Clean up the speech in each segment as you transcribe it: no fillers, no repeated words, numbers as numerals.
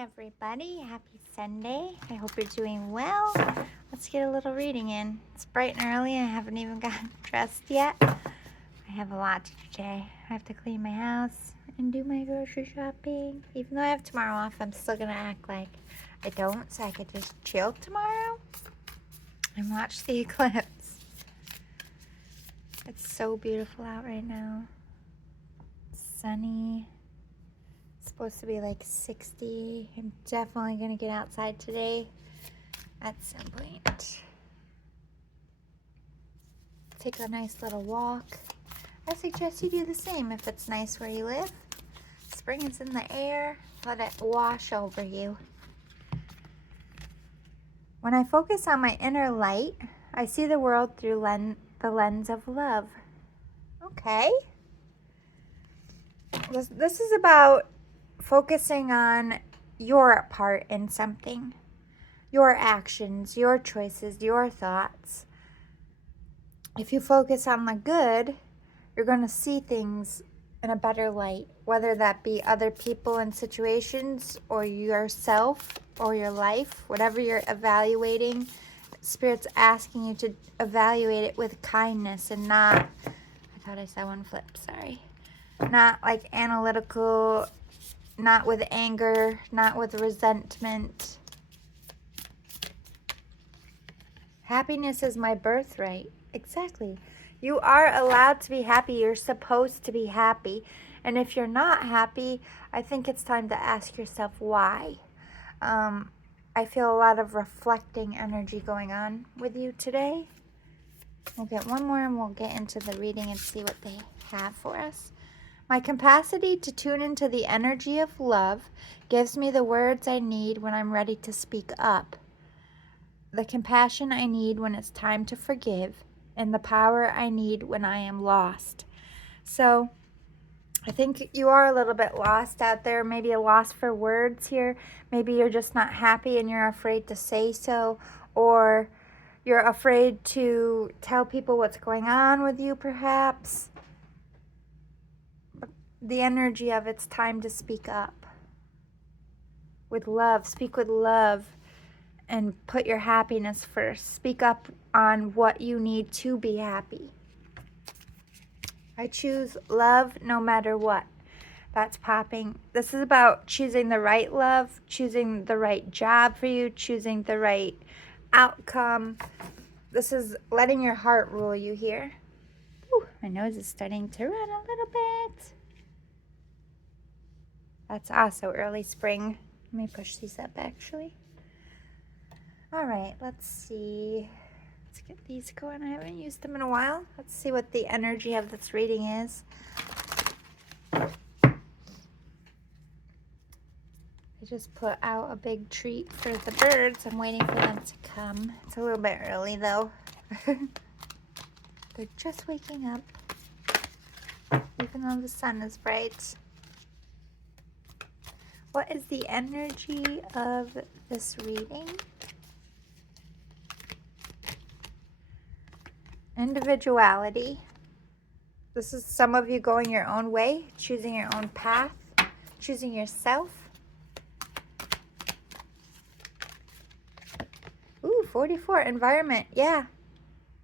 everybody. Happy Sunday. I hope you're doing well. Let's get a little reading in. It's bright and early. I haven't even gotten dressed yet. I have a lot to do today. I have to clean my house and do my grocery shopping. Even though I have tomorrow off, I'm still going to act like I don't, so I could just chill tomorrow and watch the eclipse. It's so beautiful out right now. Sunny. Supposed to be like 60. I'm definitely going to get outside today at some point. Take a nice little walk. I suggest you do the same if it's nice where you live. Spring is in the air. Let it wash over you. When I focus on my inner light, I see the world through the lens of love. Okay. This is about focusing on your part in something, your actions, your choices, your thoughts. If you focus on the good, you're going to see things in a better light, whether that be other people and situations or yourself or your life, whatever you're evaluating. Spirit's asking you to evaluate it with kindness and not, I thought I saw one flip, sorry. Not like analytical, not with anger, not with resentment. Happiness is my birthright. Exactly. You are allowed to be happy. You're supposed to be happy. And if you're not happy, I think it's time to ask yourself why. I feel a lot of reflecting energy going on with you today. We'll get one more and we'll get into the reading and see what they have for us. My capacity to tune into the energy of love gives me the words I need when I'm ready to speak up, the compassion I need when it's time to forgive, and the power I need when I am lost. So I think you are a little bit lost out there, maybe a loss for words here. Maybe you're just not happy and you're afraid to say so, or you're afraid to tell people what's going on with you perhaps. The energy of it's time to speak up with love. Speak with love and put your happiness first. Speak up on what you need to be happy. I choose love no matter what. That's popping. This is about choosing the right love, choosing the right job for you, choosing the right outcome. This is letting your heart rule you here. Ooh, my nose is starting to run a little bit. That's also early spring. Let me push these up actually. All right, let's see. Let's get these going. I haven't used them in a while. Let's see what the energy of this reading is. I just put out a big treat for the birds. I'm waiting for them to come. It's a little bit early though. They're just waking up, even though the sun is bright. What is the energy of this reading? Individuality. This is some of you going your own way, choosing your own path, choosing yourself. Ooh, 44, environment, yeah.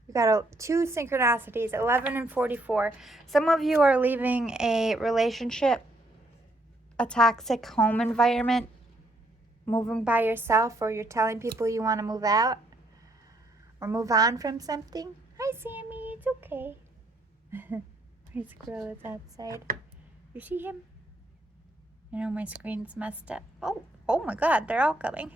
You got two synchronicities, 11 and 44. Some of you are leaving a relationship, a toxic home environment, moving by yourself, or you're telling people you want to move out or move on from something. Hi, Sammy. It's okay. My squirrel is outside. You see him? I know my screen's messed up. Oh my God, they're all coming.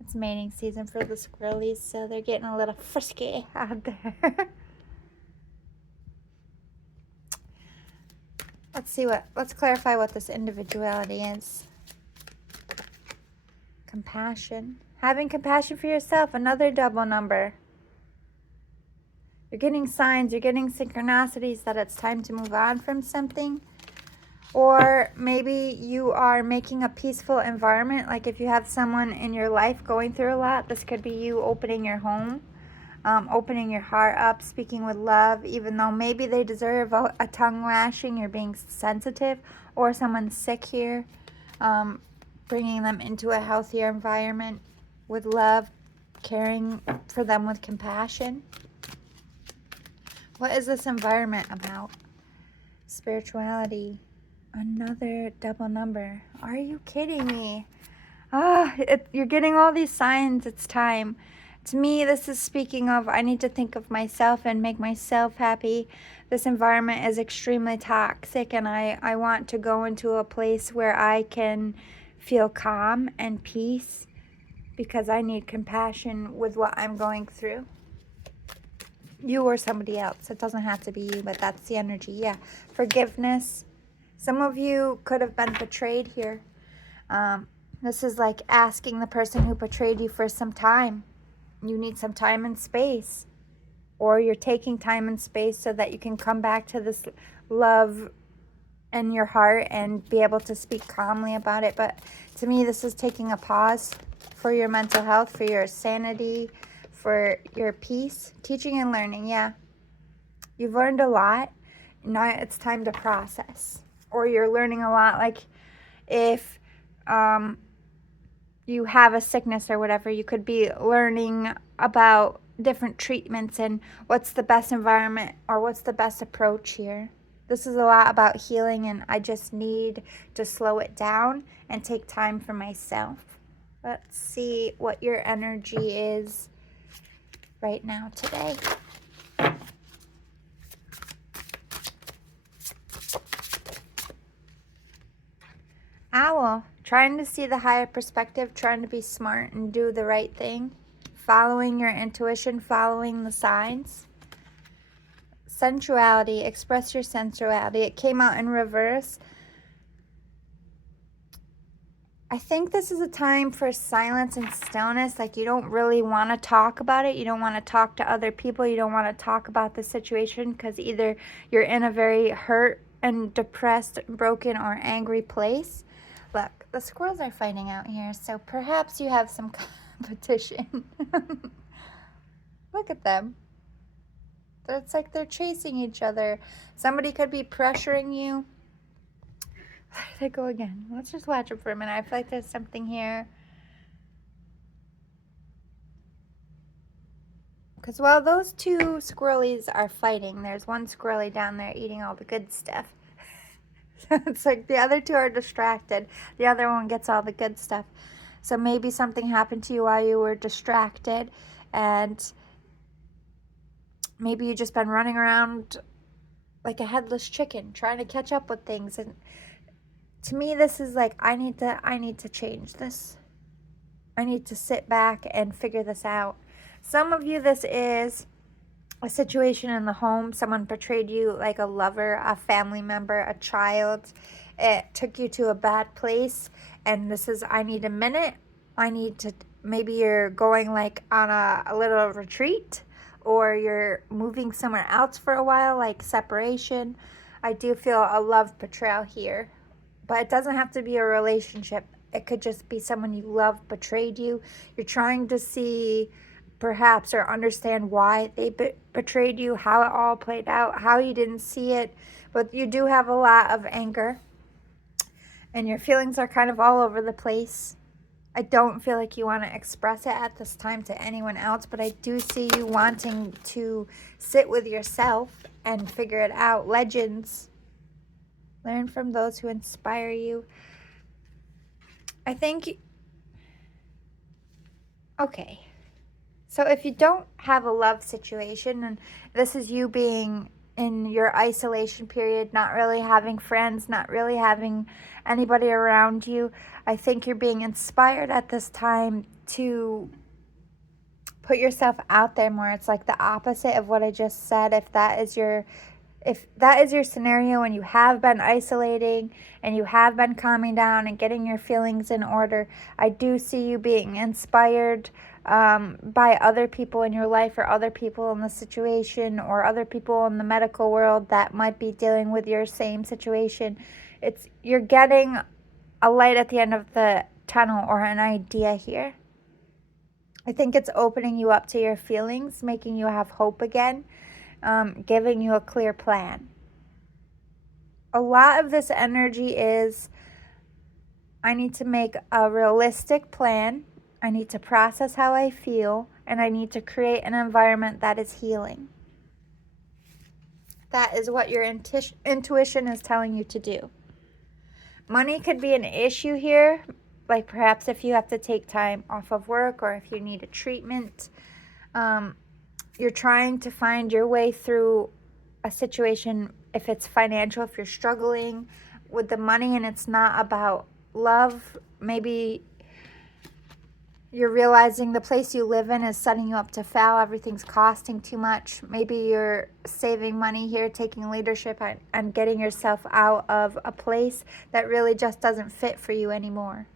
It's mating season for the squirrelies, so they're getting a little frisky out there. Let's clarify what this individuality is. Compassion. Having compassion for yourself, another double number. You're getting signs, you're getting synchronicities that it's time to move on from something. Or maybe you are making a peaceful environment. Like if you have someone in your life going through a lot, this could be you opening your home opening your heart up, speaking with love, even though maybe they deserve a tongue lashing, you're being sensitive, or someone's sick here, bringing them into a healthier environment with love, caring for them with compassion. What is this environment about? Spirituality. Another double number. Are you kidding me? You're getting all these signs. It's time. To me, this is speaking of, I need to think of myself and make myself happy. This environment is extremely toxic, and I want to go into a place where I can feel calm and peace, because I need compassion with what I'm going through. You or somebody else. It doesn't have to be you, but that's the energy. Yeah. Forgiveness. Some of you could have been betrayed here. This is like asking the person who betrayed you for some time. You need some time and space. Or you're taking time and space so that you can come back to this love in your heart and be able to speak calmly about it. But to me, this is taking a pause for your mental health, for your sanity, for your peace. Teaching and learning, yeah. You've learned a lot. Now it's time to process. Or you're learning a lot, like if you have a sickness or whatever, you could be learning about different treatments and what's the best environment or what's the best approach here. This is a lot about healing, and I just need to slow it down and take time for myself. Let's see what your energy is right now today. Owl, trying to see the higher perspective, trying to be smart and do the right thing, following your intuition, following the signs. Sensuality, express your sensuality. It came out in reverse. I think this is a time for silence and stillness. Like you don't really want to talk about it. You don't want to talk to other people. You don't want to talk about the situation because either you're in a very hurt and depressed, broken, or angry place. Look, the squirrels are fighting out here, so perhaps you have some competition. Look at them. It's like they're chasing each other. Somebody could be pressuring you. There they go again. Let's just watch it for a minute. I feel like there's something here. Because while those two squirrelies are fighting, there's one squirrely down there eating all the good stuff. It's like the other two are distracted. The other one gets all the good stuff. So maybe something happened to you while you were distracted, and maybe you just been running around like a headless chicken trying to catch up with things. And to me, this is like, I need to change this. I need to sit back and figure this out. Some of you, this is a situation in the home. Someone betrayed you, like a lover, a family member, a child. It took you to a bad place. And this is, I need a minute. I need to, maybe you're going like on a little retreat, or you're moving somewhere else for a while, like separation. I do feel a love betrayal here. But it doesn't have to be a relationship. It could just be someone you love betrayed you. You're trying to see perhaps or understand why they betrayed you, how it all played out, how you didn't see it. But you do have a lot of anger, and your feelings are kind of all over the place. I don't feel like you want to express it at this time to anyone else, but I do see you wanting to sit with yourself and figure it out. Legends. Learn from those who inspire you. I think, okay. So if you don't have a love situation, and this is you being in your isolation period, not really having friends, not really having anybody around you, I think you're being inspired at this time to put yourself out there more. It's like the opposite of what I just said. If that is your scenario and you have been isolating and you have been calming down and getting your feelings in order, I do see you being inspired by other people in your life, or other people in the situation, or other people in the medical world that might be dealing with your same situation. You're getting a light at the end of the tunnel, or an idea here. I think it's opening you up to your feelings, making you have hope again, giving you a clear plan. A lot of this energy is, I need to make a realistic plan. I need to process how I feel, and I need to create an environment that is healing. That is what your intuition is telling you to do. Money could be an issue here, like perhaps if you have to take time off of work or if you need a treatment. You're trying to find your way through a situation, if it's financial, if you're struggling with the money and it's not about love. Maybe you're realizing the place you live in is setting you up to fail. Everything's costing too much. Maybe you're saving money here, taking leadership and getting yourself out of a place that really just doesn't fit for you anymore.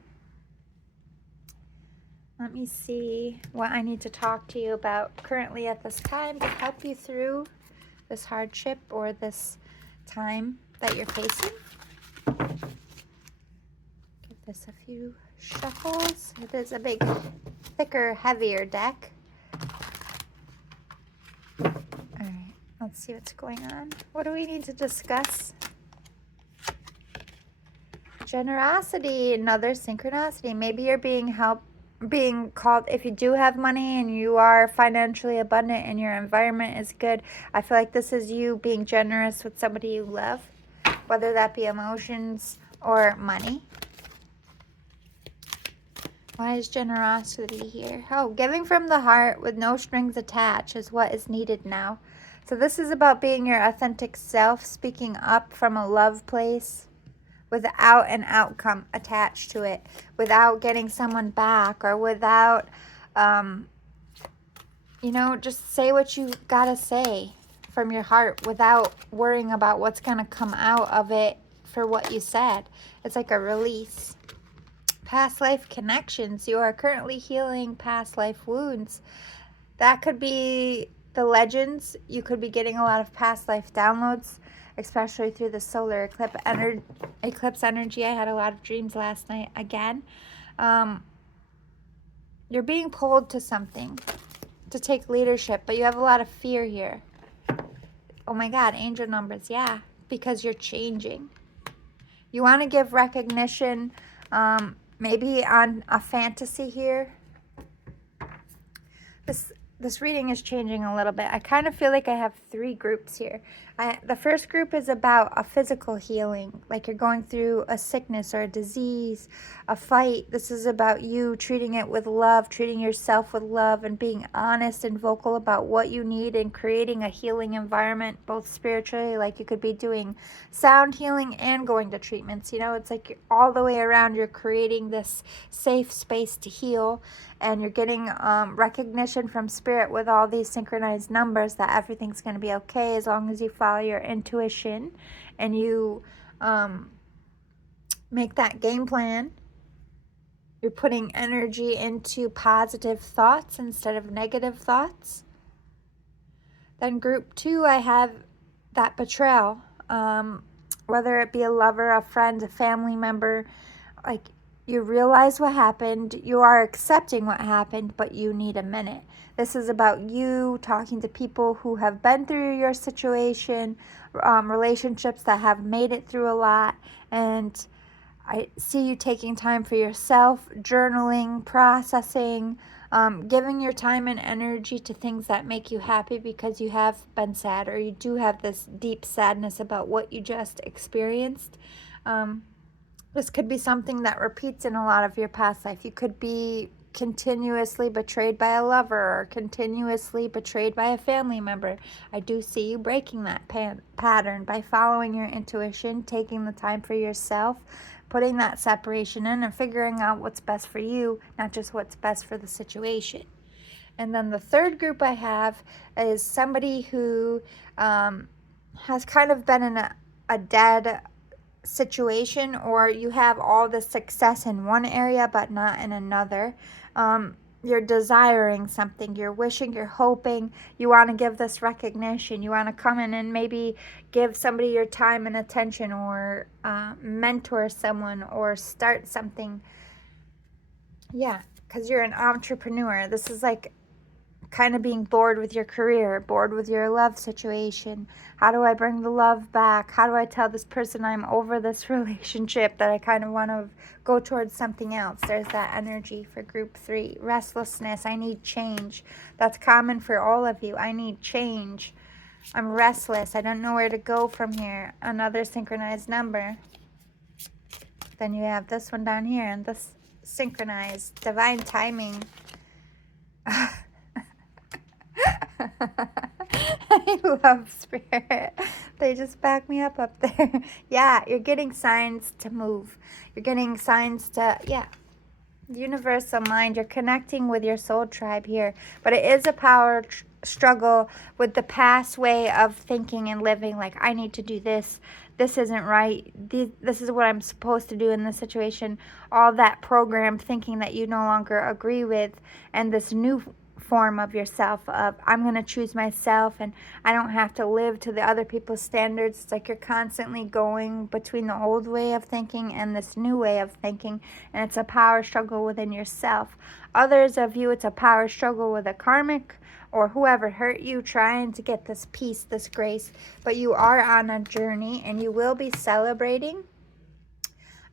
Let me see what I need to talk to you about currently at this time to help you through this hardship or this time that you're facing. Give this a few shuffles. It is a big, thicker, heavier deck. All right, let's see what's going on. What do we need to discuss? Generosity, another synchronicity. Maybe you're being called, if you do have money and you are financially abundant and your environment is good. I feel like this is you being generous with somebody you love, whether that be emotions or money. Why is generosity here? Oh, giving from the heart with no strings attached is what is needed now. So this is about being your authentic self, speaking up from a love place without an outcome attached to it, without getting someone back, or without, just say what you gotta say from your heart without worrying about what's gonna come out of it for what you said. It's like a release. Past life connections. You are currently healing past life wounds. That could be the legends. You could be getting a lot of past life downloads, especially through the solar eclipse energy. I had a lot of dreams last night again. You're being pulled to something, to take leadership, but you have a lot of fear here. Oh my God, angel numbers. Yeah, because you're changing. You want to give recognition, maybe on a fantasy here. This reading is changing a little bit. I kind of feel like I have three groups here. The first group is about a physical healing, like you're going through a sickness or a disease, a fight. This is about you treating it with love, treating yourself with love, and being honest and vocal about what you need and creating a healing environment, both spiritually, like you could be doing sound healing and going to treatments. It's like all the way around, you're creating this safe space to heal, and you're getting recognition from spirit with all these synchronized numbers that everything's going to be okay as long as you follow your intuition and you make that game plan. You're putting energy into positive thoughts instead of negative thoughts. Then group 2, I have that betrayal, whether it be a lover, a friend, a family member. Like, you realize what happened, you are accepting what happened, but you need a minute. This is about you talking to people who have been through your situation, relationships that have made it through a lot, and I see you taking time for yourself, journaling, processing, giving your time and energy to things that make you happy because you have been sad, or you do have this deep sadness about what you just experienced. This could be something that repeats in a lot of your past life. You could be continuously betrayed by a lover or continuously betrayed by a family member. I do see you breaking that pattern by following your intuition, taking the time for yourself, putting that separation in, and figuring out what's best for you, not just what's best for the situation. And then the third group I have is somebody who has kind of been in a dead situation, or you have all the success in one area but not in another. You're desiring something, you're wishing, you're hoping, you want to give this recognition, you want to come in and maybe give somebody your time and attention, or mentor someone, or start something. Yeah, because you're an entrepreneur. This is like kind of being bored with your career, bored with your love situation. How do I bring the love back? How do I tell this person I'm over this relationship, that I kind of want to go towards something else? There's that energy for group 3. Restlessness. I need change. That's common for all of you. I need change. I'm restless. I don't know where to go from here. Another synchronized number. Then you have this one down here, and this synchronized divine timing. I love Spirit. They just back me up there. Yeah, you're getting signs to move. You're getting signs to, yeah, universal mind. You're connecting with your soul tribe here. But it is a power struggle with the past way of thinking and living. Like, I need to do this. This isn't right. This is what I'm supposed to do in this situation. All that program thinking that you no longer agree with. And this new form of yourself of, I'm going to choose myself and I don't have to live to the other people's standards. It's like you're constantly going between the old way of thinking and this new way of thinking, and it's a power struggle within yourself. Others of you, it's a power struggle with a karmic or whoever hurt you, trying to get this peace, this grace. But you are on a journey and you will be celebrating.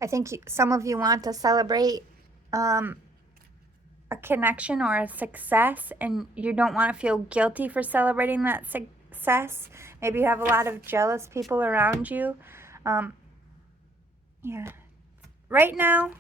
I think some of you want to celebrate a connection or a success, and you don't want to feel guilty for celebrating that success. Maybe you have a lot of jealous people around you. Yeah. Right now,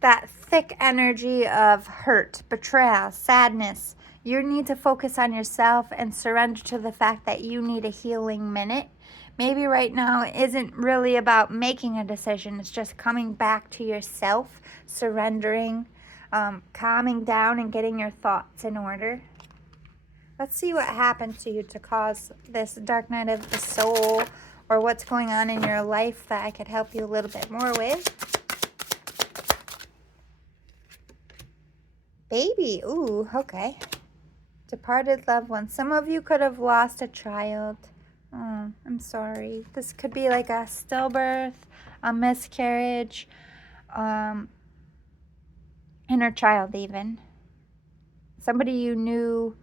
that thick energy of hurt, betrayal, sadness, you need to focus on yourself and surrender to the fact that you need a healing minute. Maybe right now it isn't really about making a decision. It's just coming back to yourself, surrendering, calming down and getting your thoughts in order. Let's see what happened to you to cause this dark night of the soul, or what's going on in your life that I could help you a little bit more with. Baby, ooh, okay. Departed loved one. Some of you could have lost a child. Oh, I'm sorry. This could be like a stillbirth, a miscarriage, inner child even. Somebody you knew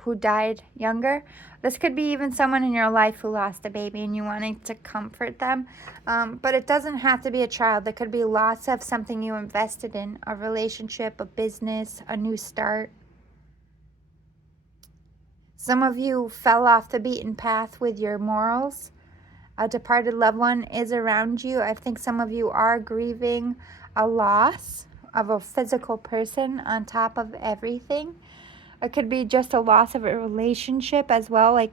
who died younger. This could be even someone in your life who lost a baby and you wanting to comfort them. But it doesn't have to be a child. There could be loss of something you invested in, a relationship, a business, a new start. Some of you fell off the beaten path with your morals. A departed loved one is around you. I think some of you are grieving a loss of a physical person on top of everything. It could be just a loss of a relationship as well. Like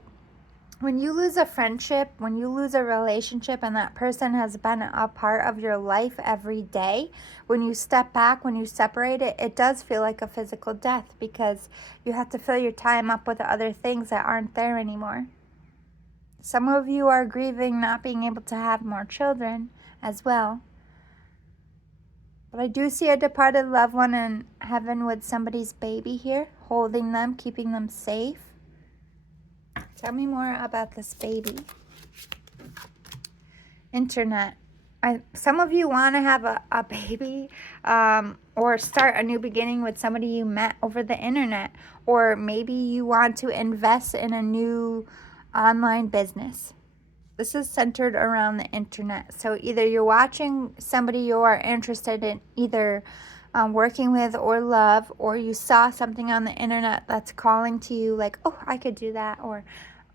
when you lose a friendship, when you lose a relationship and that person has been a part of your life every day, when you step back, when you separate it, it does feel like a physical death because you have to fill your time up with other things that aren't there anymore. Some of you are grieving not being able to have more children as well. But I do see a departed loved one in heaven with somebody's baby here, holding them, keeping them safe. Tell me more about this baby. Internet. Some of you want to have a baby or start a new beginning with somebody you met over the internet. Or maybe you want to invest in a new online business. This is centered around the internet. So either you're watching somebody you are interested in either working with or love, or you saw something on the internet that's calling to you like, oh, I could do that. Or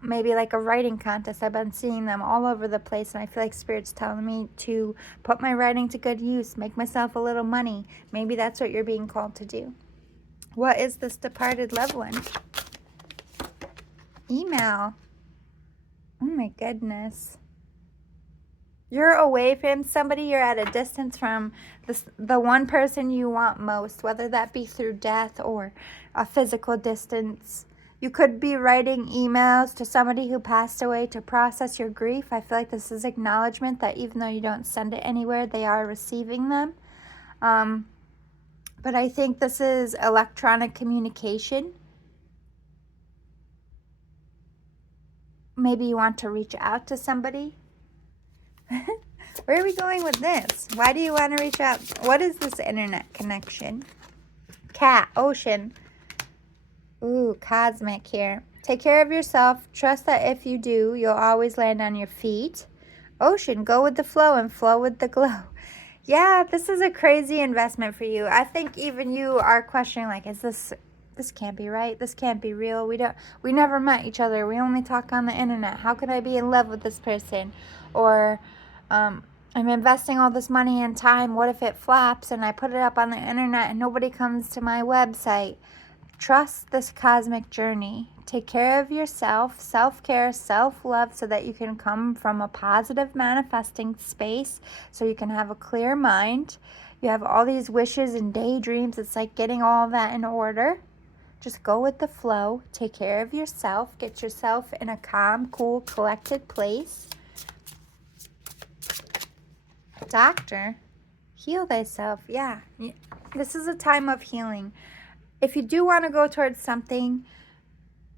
maybe like a writing contest. I've been seeing them all over the place, and I feel like Spirit's telling me to put my writing to good use, make myself a little money. Maybe that's what you're being called to do. What is this departed loved one? Email. Oh my goodness. You're away from somebody, you're at a distance from the one person you want most, whether that be through death or a physical distance. You could be writing emails to somebody who passed away to process your grief. I feel like this is acknowledgement that even though you don't send it anywhere, they are receiving them. But I think this is electronic communication. Maybe you want to reach out to somebody. Where are we going with this? Why do you want to reach out? What is this internet connection? Cat, ocean. Ooh, cosmic here. Take care of yourself. Trust that if you do, you'll always land on your feet. Ocean, go with the flow and flow with the glow. Yeah, this is a crazy investment for you. I think even you are questioning, like, is this can't be right. This can't be real. We never met each other. We only talk on the internet. How can I be in love with this person? Or I'm investing all this money and time. What if it flops and I put it up on the internet and nobody comes to my website? Trust this cosmic journey. Take care of yourself, self-care, self-love, so that you can come from a positive manifesting space, so you can have a clear mind. You have all these wishes and daydreams. It's like getting all that in order. Just go with the flow. Take care of yourself. Get yourself in a calm, cool, collected place. Doctor, heal thyself. Yeah, this is a time of healing. If you do want to go towards something,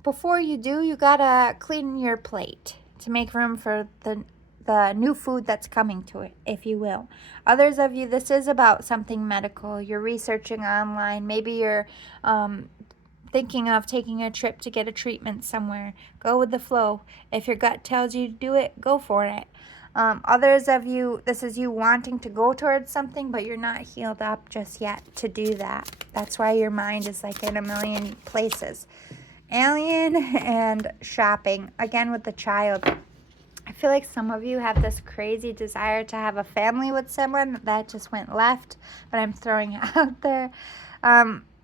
before you do, you gotta clean your plate to make room for the new food that's coming to it, if you will. Others of you, this is about something medical. You're researching online. Maybe you're thinking of taking a trip to get a treatment somewhere. Go with the flow. If your gut tells you to do it, go for it. Others of you, this is you wanting to go towards something, but you're not healed up just yet to do that. That's why your mind is like in a million places. Alien and shopping, again with the child. I feel like some of you have this crazy desire to have a family with someone that just went left, but I'm throwing it out there.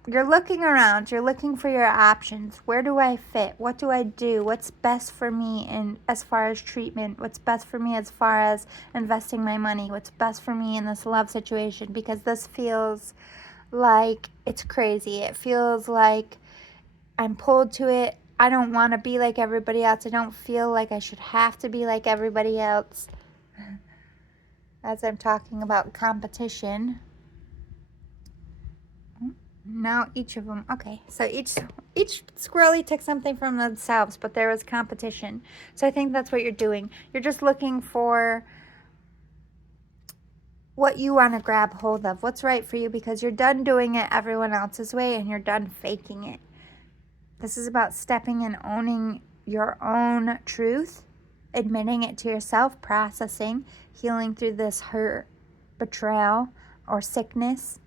You're looking around. You're looking for your options. Where do I fit? What do I do? What's best for me in as far as treatment? What's best for me as far as investing my money? What's best for me in this love situation? Because this feels like it's crazy. It feels like I'm pulled to it. I don't want to be like everybody else. I don't feel like I should have to be like everybody else. As I'm talking about competition. Now each of them, okay, so each squirrely took something from themselves, but there was competition. So I think that's what you're doing. You're just looking for what you want to grab hold of, what's right for you, because you're done doing it everyone else's way and you're done faking it. This is about stepping and owning your own truth, admitting it to yourself, processing, healing through this hurt, betrayal, or sickness.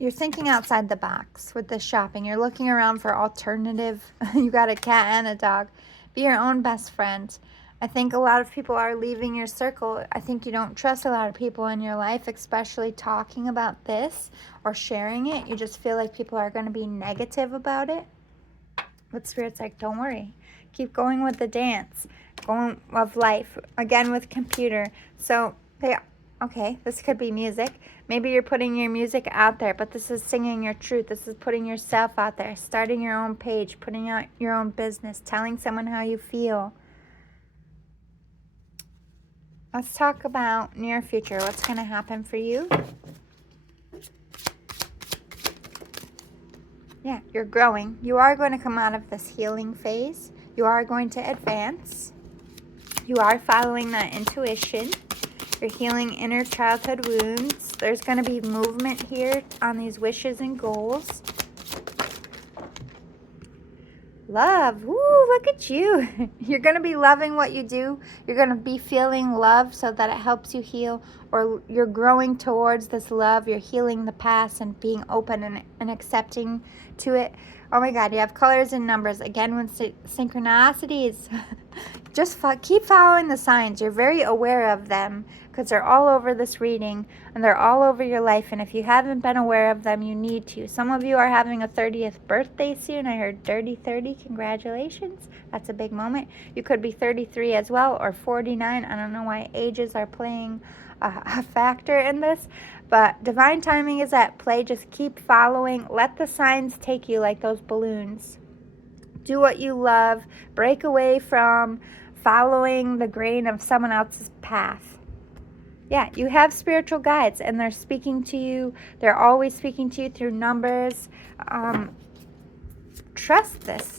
You're thinking outside the box with this shopping. You're looking around for alternative. You got a cat and a dog. Be your own best friend. I think a lot of people are leaving your circle. I think you don't trust a lot of people in your life, especially talking about this or sharing it. You just feel like people are going to be negative about it. But Spirit's like, don't worry. Keep going with the dance. Going of life. Again with computer. So, okay, this could be music. Maybe you're putting your music out there, but this is singing your truth. This is putting yourself out there, starting your own page, putting out your own business, telling someone how you feel. Let's talk about near future. What's going to happen for you? Yeah, you're growing. You are going to come out of this healing phase. You are going to advance. You are following that intuition. You're healing inner childhood wounds. There's going to be movement here on these wishes and goals. Love. Woo, look at you. You're going to be loving what you do. You're going to be feeling love so that it helps you heal. Or you're growing towards this love. You're healing the past and being open and accepting to it. Oh my God, you have colors and numbers. Again, with synchronicities. Just keep following the signs. You're very aware of them because they're all over this reading and they're all over your life. And if you haven't been aware of them, you need to. Some of you are having a 30th birthday soon. I heard dirty 30. Congratulations. That's a big moment. You could be 33 as well or 49. I don't know why ages are playing a factor in this. But divine timing is at play. Just keep following. Let the signs take you like those balloons. Do what you love. Break away from following the grain of someone else's path. Yeah, you have spiritual guides and they're speaking to you. They're always speaking to you through numbers. Trust this.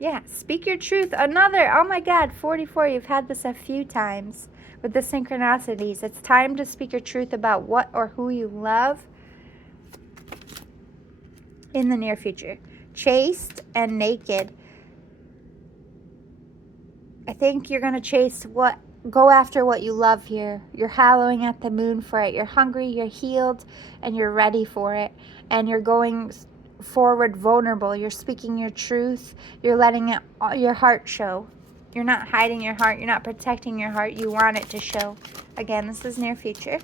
Yeah, speak your truth. Another, oh my God, 44. You've had this a few times with the synchronicities. It's time to speak your truth about what or who you love in the near future. Chaste and naked. I think you're going to go after what you love here. You're hallowing at the moon for it. You're hungry, you're healed, and you're ready for it. And you're going forward vulnerable. You're speaking your truth. You're letting your heart show. You're not hiding your heart. You're not protecting your heart. You want it to show. Again, this is near future.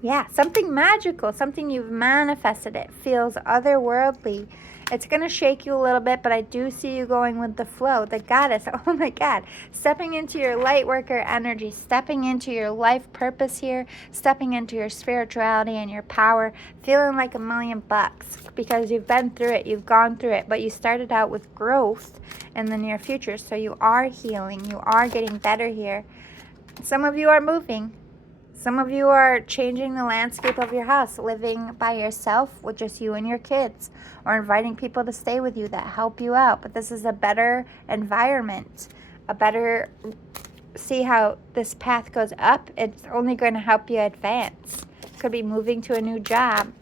Yeah, something magical, something you've manifested. It feels otherworldly. It's going to shake you a little bit, but I do see you going with the flow. The goddess, oh my God. Stepping into your light worker energy, stepping into your life purpose here, stepping into your spirituality and your power, feeling like $1,000,000 because you've been through it, you've gone through it, but you started out with growth in the near future. So you are healing, you are getting better here. Some of you are moving. Some of you are changing the landscape of your house, living by yourself with just you and your kids, or inviting people to stay with you that help you out. But this is a better environment, see how this path goes up. It's only going to help you advance. Could be moving to a new job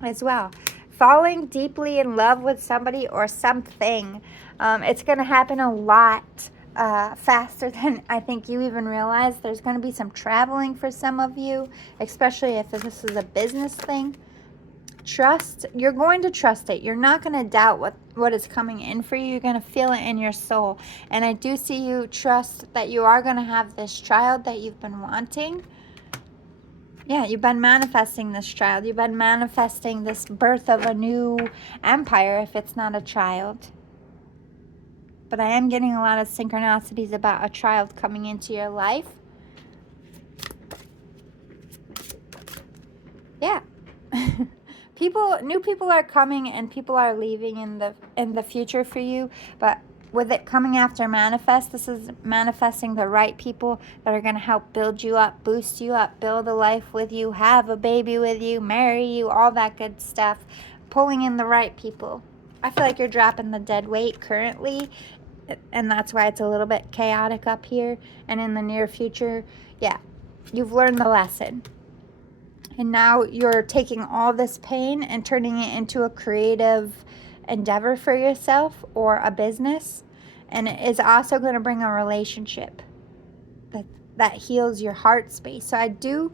as well. Falling deeply in love with somebody or something. It's going to happen a lot. Faster than I think you even realize. There's going to be some traveling for some of you, especially if this is a business thing. Trust. You're going to trust it. You're not going to doubt what is coming in for you. You're going to feel it in your soul. And I do see you trust that you are going to have this child that you've been wanting. Yeah, you've been manifesting this child. You've been manifesting this birth of a new empire if it's not a child. But I am getting a lot of synchronicities about a child coming into your life. Yeah. New people are coming and people are leaving in the future for you, but with it coming after manifest, this is manifesting the right people that are going to help build you up, boost you up, build a life with you, have a baby with you, marry you, all that good stuff. Pulling in the right people. I feel like you're dropping the dead weight currently, and that's why it's a little bit chaotic up here. And in the near future, yeah, you've learned the lesson. And now you're taking all this pain and turning it into a creative endeavor for yourself or a business. And it is also going to bring a relationship that heals your heart space. So I do,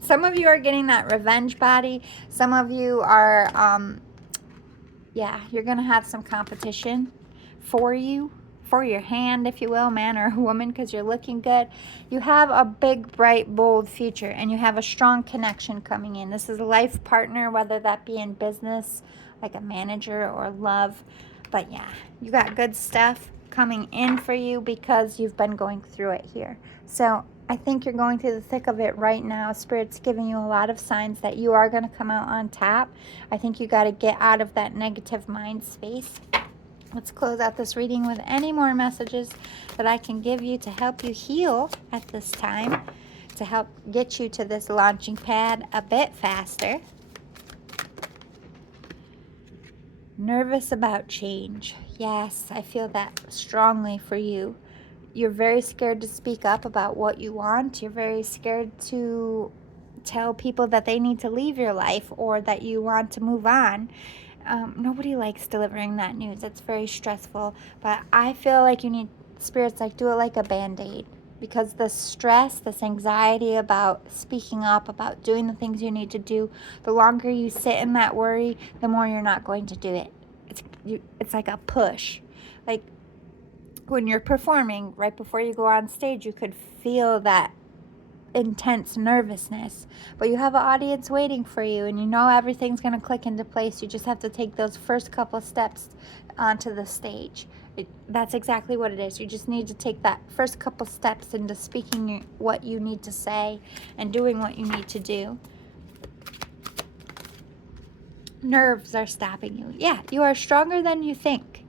some of you are getting that revenge body. Some of you are, you're going to have some competition for you, for your hand, if you will, man or woman, because you're looking good. You have a big, bright, bold future, and you have a strong connection coming in. This is a life partner, whether that be in business, like a manager, or love. But yeah, you got good stuff coming in for you because you've been going through it here. So I think you're going through the thick of it right now. Spirit's giving you a lot of signs that you are going to come out on top. I think you got to get out of that negative mind space. Let's close out this reading with any more messages that I can give you to help you heal at this time, to help get you to this launching pad a bit faster. Nervous about change. Yes, I feel that strongly for you. You're very scared to speak up about what you want. You're very scared to tell people that they need to leave your life or that you want to move on. Nobody likes delivering that news. It's very stressful. But I feel like you need, Spirit's like, do it like a Band-Aid. Because the stress, this anxiety about speaking up, about doing the things you need to do, the longer you sit in that worry, the more you're not going to do it. It's like a push. Like when you're performing, right before you go on stage, you could feel that intense nervousness, but you have an audience waiting for you, and you know everything's going to click into place. You just have to take those first couple steps onto the stage. That's exactly what it is. You just need to take that first couple steps into speaking what you need to say and doing what you need to do. Nerves are stopping you. Yeah, you are stronger than you think.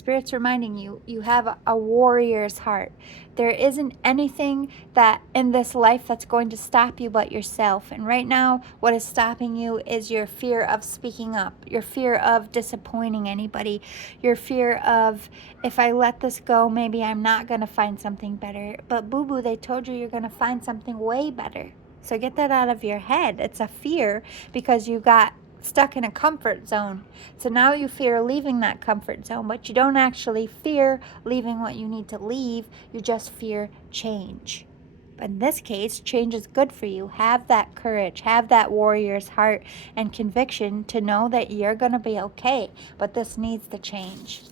Spirit's reminding you, you have a warrior's heart. There isn't anything that in this life that's going to stop you but yourself. And right now, what is stopping you is your fear of speaking up, your fear of disappointing anybody, your fear of, if I let this go, maybe I'm not going to find something better. But boo-boo, they told you you're going to find something way better. So get that out of your head. It's a fear because you got stuck in a comfort zone. So now you fear leaving that comfort zone, but you don't actually fear leaving what you need to leave. You just fear change. But in this case, change is good for you. Have that courage, have that warrior's heart and conviction to know that you're going to be okay, but this needs to change.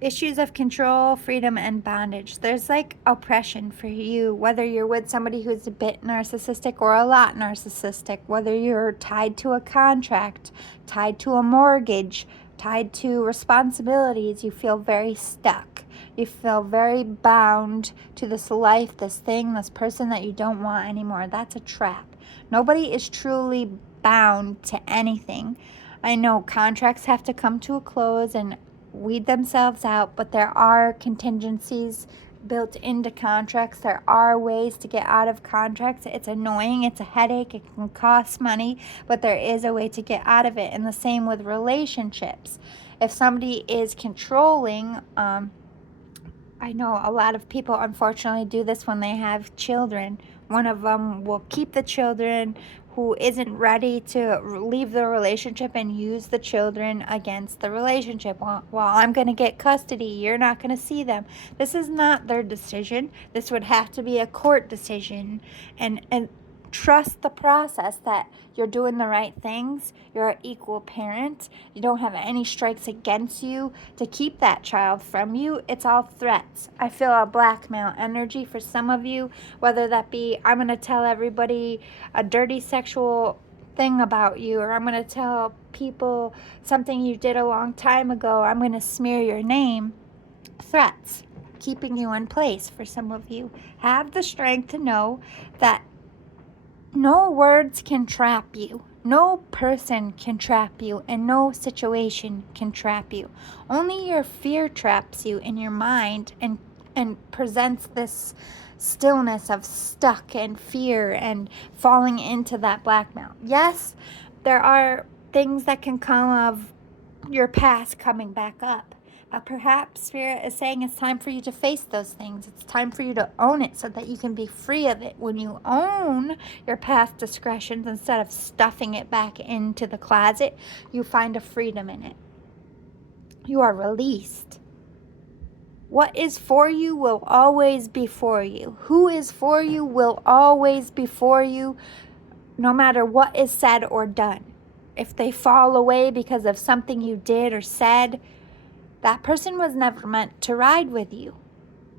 Issues of control, freedom, and bondage. There's like oppression for you, whether you're with somebody who's a bit narcissistic or a lot narcissistic, whether you're tied to a contract, tied to a mortgage, tied to responsibilities. You feel very stuck. You feel very bound to this life, this thing, this person that you don't want anymore. That's a trap. Nobody is truly bound to anything. I know contracts have to come to a close and weed themselves out, but there are contingencies built into contracts. There are ways to get out of contracts. It's annoying, it's a headache, it can cost money, but there is a way to get out of it. And the same with relationships. If somebody is controlling, I know a lot of people unfortunately do this when they have children. One of them will keep the children who isn't ready to leave the relationship and use the children against the relationship. Well, I'm going to get custody. You're not going to see them. This is not their decision. This would have to be a court decision. And trust the process that you're doing the right things. You're an equal parent. You don't have any strikes against you to keep that child from you. It's all threats. I feel a blackmail energy for some of you, whether that be, I'm going to tell everybody a dirty sexual thing about you, or I'm going to tell people something you did a long time ago. I'm going to smear your name. Threats keeping you in place for some of you. Have the strength to know that no words can trap you. No person can trap you, and no situation can trap you. Only your fear traps you in your mind and presents this stillness of stuck and fear and falling into that blackmail. Yes, there are things that can come of your past coming back up. Perhaps Spirit is saying it's time for you to face those things. It's time for you to own it so that you can be free of it. When you own your past discretions instead of stuffing it back into the closet, you find a freedom in it. You are released. What is for you will always be for you. Who is for you will always be for you, no matter what is said or done. If they fall away because of something you did or said, that person was never meant to ride with you.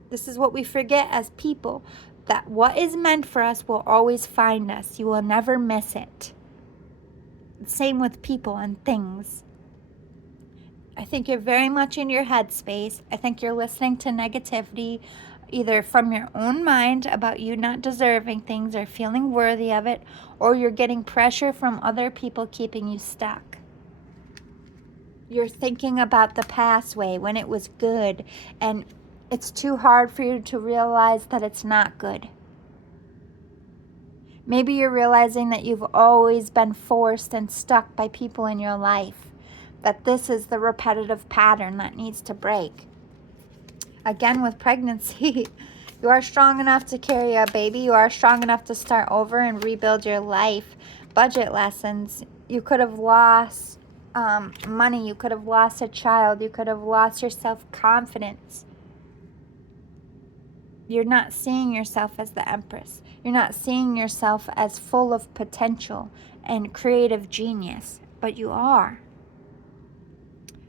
This is what we forget as people, that what is meant for us will always find us. You will never miss it. Same with people and things. I think you're very much in your headspace. I think you're listening to negativity, either from your own mind about you not deserving things or feeling worthy of it, or you're getting pressure from other people keeping you stuck. You're thinking about the past way when it was good, and it's too hard for you to realize that it's not good. Maybe you're realizing that you've always been forced and stuck by people in your life, that this is the repetitive pattern that needs to break. Again, with pregnancy, you are strong enough to carry a baby. You are strong enough to start over and rebuild your life. Budget lessons. You could have lost money. You could have lost a child. You could have lost your self-confidence. You're not seeing yourself as the Empress. You're not seeing yourself as full of potential and creative genius, but you are.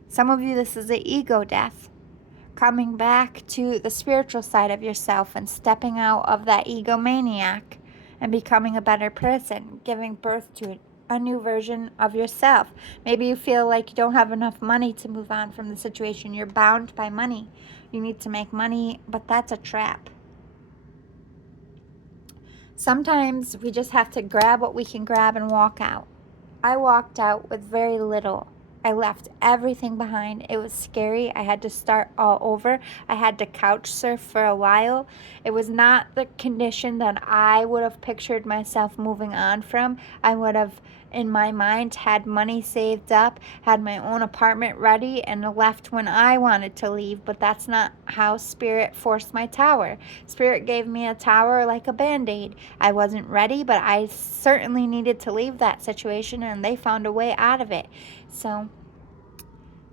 Some of you, this is an ego death. Coming back to the spiritual side of yourself and stepping out of that egomaniac and becoming a better person, giving birth to a new version of yourself. Maybe you feel like you don't have enough money to move on from the situation. You're bound by money. You need to make money, but that's a trap. Sometimes we just have to grab what we can grab and walk out. I walked out with very little. I left everything behind. It was scary. I had to start all over. I had to couch surf for a while. It was not the condition that I would have pictured myself moving on from. I would have, in my mind, had money saved up, had my own apartment ready, and left when I wanted to leave. But that's not how Spirit forced my tower. Spirit gave me a tower like a Band-Aid. I wasn't ready, but I certainly needed to leave that situation, and they found a way out of it. So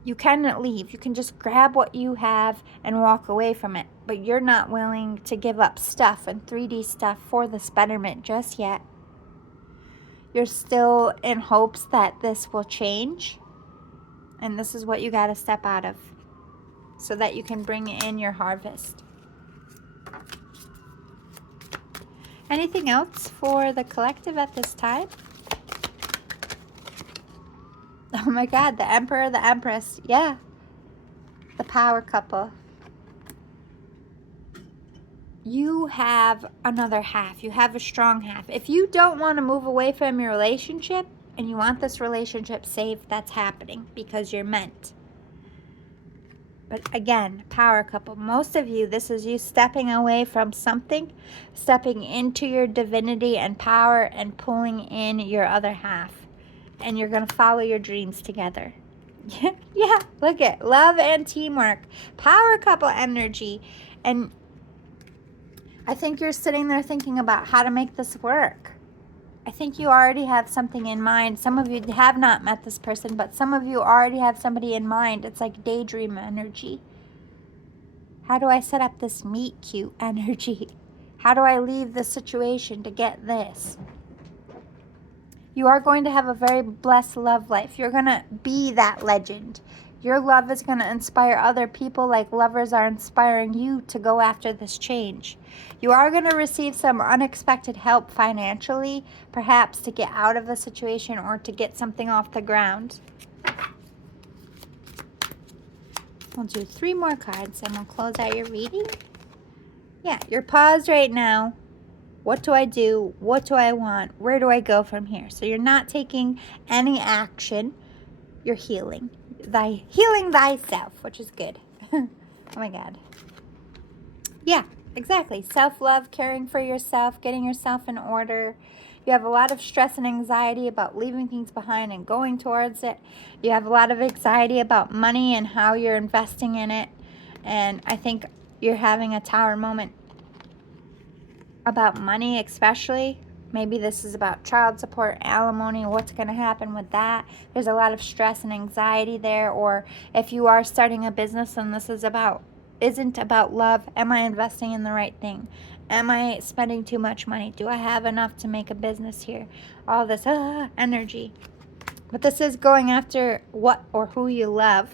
you cannot leave. You can just grab what you have and walk away from it. But you're not willing to give up stuff and 3D stuff for this betterment just yet. You're still in hopes that this will change. And this is what you got to step out of so that you can bring in your harvest. Anything else for the collective at this time? Oh my God, the Emperor, the Empress. Yeah. The power couple. You have another half. You have a strong half. If you don't want to move away from your relationship and you want this relationship saved, that's happening because you're meant. But again, power couple. Most of you, this is you stepping away from something, stepping into your divinity and power and pulling in your other half. And you're going to follow your dreams together. Yeah, look at love and teamwork. Power couple energy. And I think you're sitting there thinking about how to make this work. I think you already have something in mind. Some of you have not met this person, but some of you already have somebody in mind. It's like daydream energy. How do I set up this meet cute energy? How do I leave this situation to get this? You are going to have a very blessed love life. You're going to be that legend. Your love is going to inspire other people like lovers are inspiring you to go after this change. You are going to receive some unexpected help financially, perhaps to get out of the situation or to get something off the ground. We'll do 3 more cards and we'll close out your reading. Yeah, you're paused right now. What do I do? What do I want? Where do I go from here? So you're not taking any action. You're healing. Healing thyself, which is good. Oh my God. Yeah, exactly. Self-love, caring for yourself, getting yourself in order. You have a lot of stress and anxiety about leaving things behind and going towards it. You have a lot of anxiety about money and how you're investing in it. And I think you're having a tower moment about money, especially. Maybe this is about child support, alimony, what's going to happen with that. There's a lot of stress and anxiety there. Or if you are starting a business and this isn't about love, am I investing in the right thing? Am I spending too much money? Do I have enough to make a business here? All this energy. But this is going after what or who you love.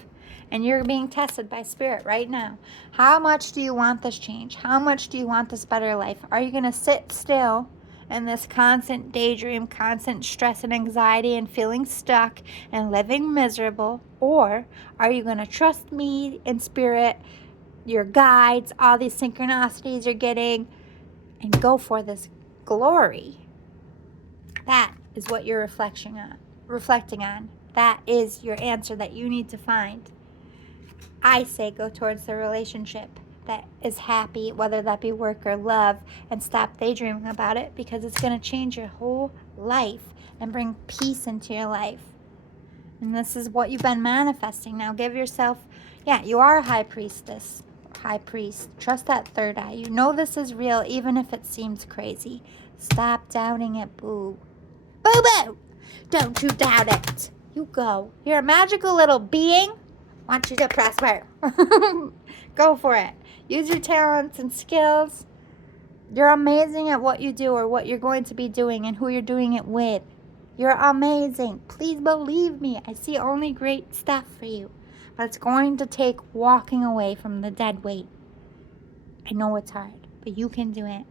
And you're being tested by Spirit right now. How much do you want this change? How much do you want this better life? Are you going to sit still in this constant daydream, constant stress and anxiety and feeling stuck and living miserable? Or are you going to trust me in Spirit, your guides, all these synchronicities you're getting, and go for this glory? That is what you're reflecting on. That is your answer that you need to find. I say go towards the relationship that is happy, whether that be work or love, and stop daydreaming about it because it's going to change your whole life and bring peace into your life. And this is what you've been manifesting. Now give yourself, you are a high priestess, high priest. Trust that third eye. You know this is real even if it seems crazy. Stop doubting it, boo. Boo boo! Don't you doubt it. You go. You're a magical little being. Want you to prosper. Go for it. Use your talents and skills. You're amazing at what you do or what you're going to be doing and who you're doing it with. You're amazing. Please believe me. I see only great stuff for you. But it's going to take walking away from the dead weight. I know it's hard, but you can do it.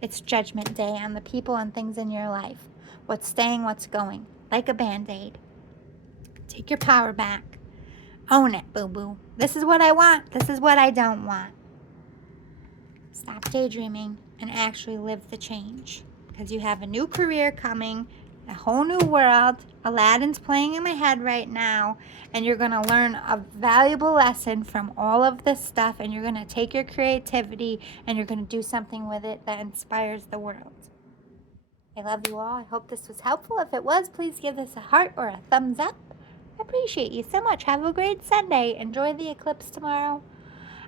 It's Judgment Day on the people and things in your life. What's staying, what's going. Like a Band-Aid. Take your power back. Own it, boo-boo. This is what I want. This is what I don't want. Stop daydreaming and actually live the change. Because you have a new career coming. a whole new world. Aladdin's playing in my head right now, and you're going to learn a valuable lesson from all of this stuff, and you're going to take your creativity and you're going to do something with it that inspires the world. I love you all. I hope this was helpful. If it was, please give this a heart or a thumbs up. I appreciate you so much. Have a great Sunday. Enjoy the eclipse tomorrow.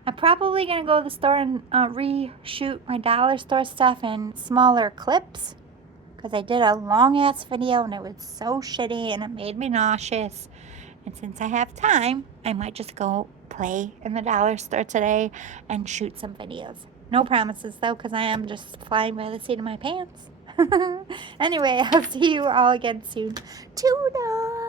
I'm probably going to go to the store and reshoot my dollar store stuff in smaller clips, because I did a long-ass video and it was so shitty and it made me nauseous. And since I have time, I might just go play in the dollar store today and shoot some videos. No promises, though, because I am just flying by the seat of my pants. Anyway, I'll see you all again soon. Tuna!